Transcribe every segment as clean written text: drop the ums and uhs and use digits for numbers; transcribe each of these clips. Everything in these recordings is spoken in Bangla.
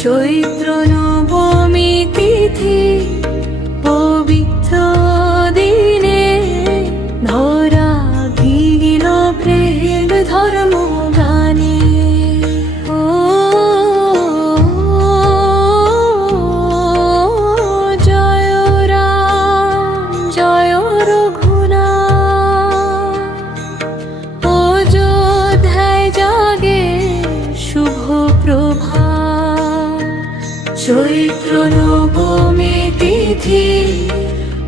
চৈত্র নবমী তিথি পবিত্র দিনে ধরা ভিড় প্রেম ধর্ম গানে। ও জয় রাম জয় রঘুনাথ, অযোধ্যায় জাগে শুভ প্রভা। চৈত্র নবমী তিথি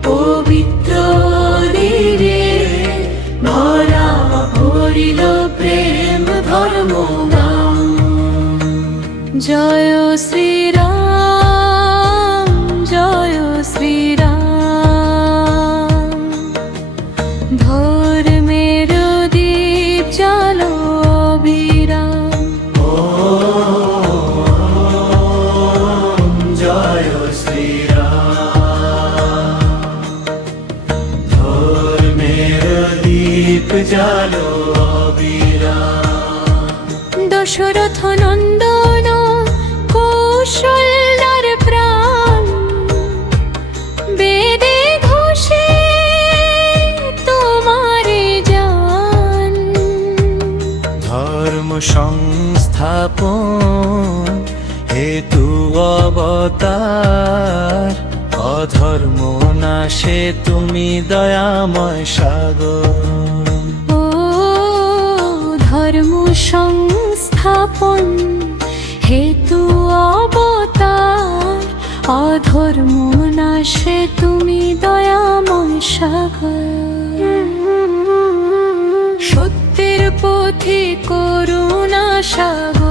পবিত্র দিনে ভরা ভরিল প্রেম ধর্ম গান। জয় শ্রীরাম জয় শ্রীরাম, ধর্মের দীপ জ্বালো অবিরাম। জয় শ্রীরাম, ধর্মের দীপ জ্বালো অবিরাম। দশরথ নন্দন কৌশল্যার প্রাণ, বেদে ঘোষে তোমারে জান। ধর্ম সংস্থাপন হেতু অবতার, অধর্ম নাশে তুমি দয়াময় সাগর। ও ধর্ম সংস্থাপন হেতু অবতার, অধর্ম নাশে তুমি দয়াময় সাগর। সত্যের পথে করুণা সাগর,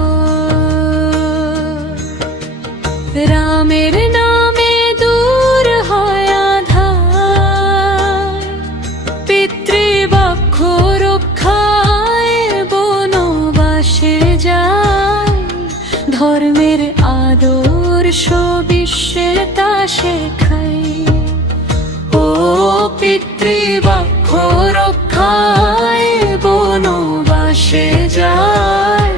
রামের নামে দূর হয় আঁধার। পিতৃবাক্য রক্ষায় বনবাসে যায়, ধর্মের আদর্শ বিশ্বে তা শেখায়। ও পিতৃবাক্য রক্ষায় বনবাসে যায়,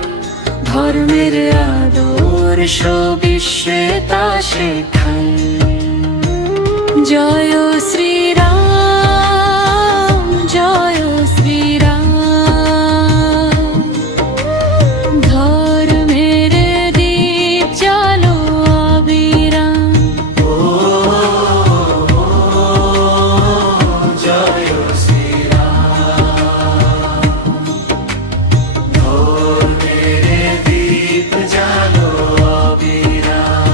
ধর্মের আদর্শ বিশ্বে তা শেখায়। জয় শ্রীরাম জয় শ্রীরাম, ধর্মের দীপ জ্বালো অবিরাম। জয় শ্রীরাম, ধর্মের দীপ জ্বালো অবিরাম।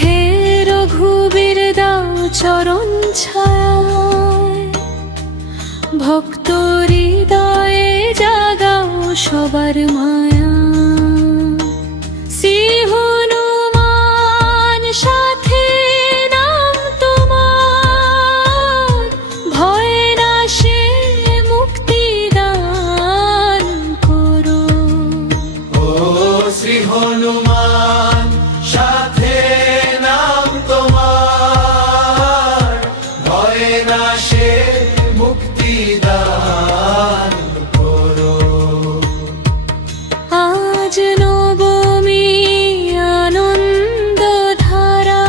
হে রঘুবীর দাও চরণ ছায়ায়, ভক্ত হৃদয়ে জাগাও সবার মায়া। শ্রী হনুমান সাথে নাম তোমার, ভয় নাশে মুক্তি দান করো। ও শ্রী হনুমান সাথে নাম তোমার, ভয় নাশে মুক্তি দান করো। আজ নবমী আনন্দ ধারা,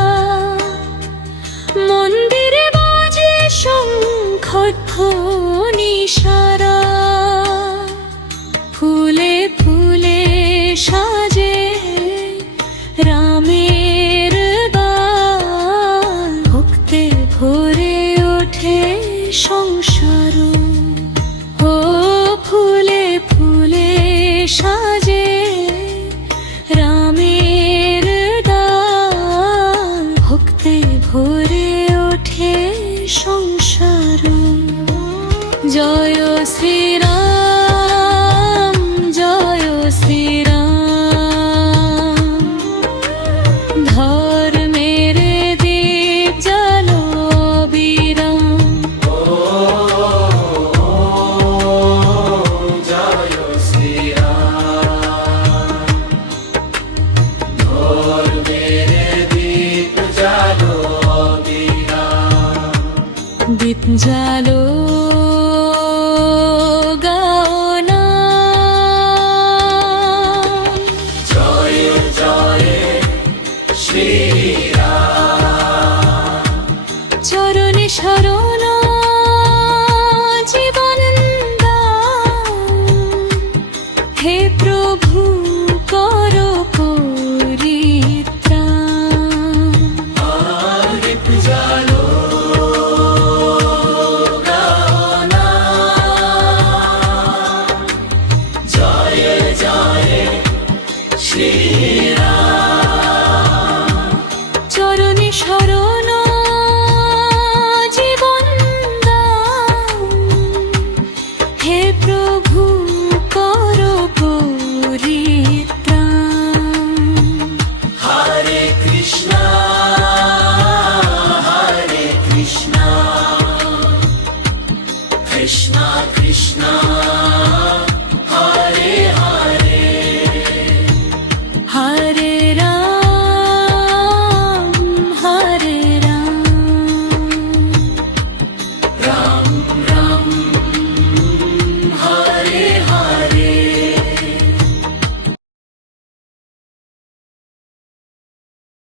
মন্দিরে বাজে শঙ্খ ধ্বনি সারা। ফুলে ফুলে সাজে রামের বাণ, ভক্তে ভরে ওঠে সংসার। ও ফুলে ফুলে সাজে রামের দান, ভক্তে ভরে ওঠে সংসার। জয় শ্রীরাম জয় শ্রীরাম, ধর্মের দীপ জ্বালো অবিরাম। জয় শ্রীরাম, জালো গাওনা জয় জয় শ্রীরাম চরণে শরণ জীবন দান। হে প্রভু করো পরিত্রাণ। আরে পূজালো গানা জয় জয় শ্রী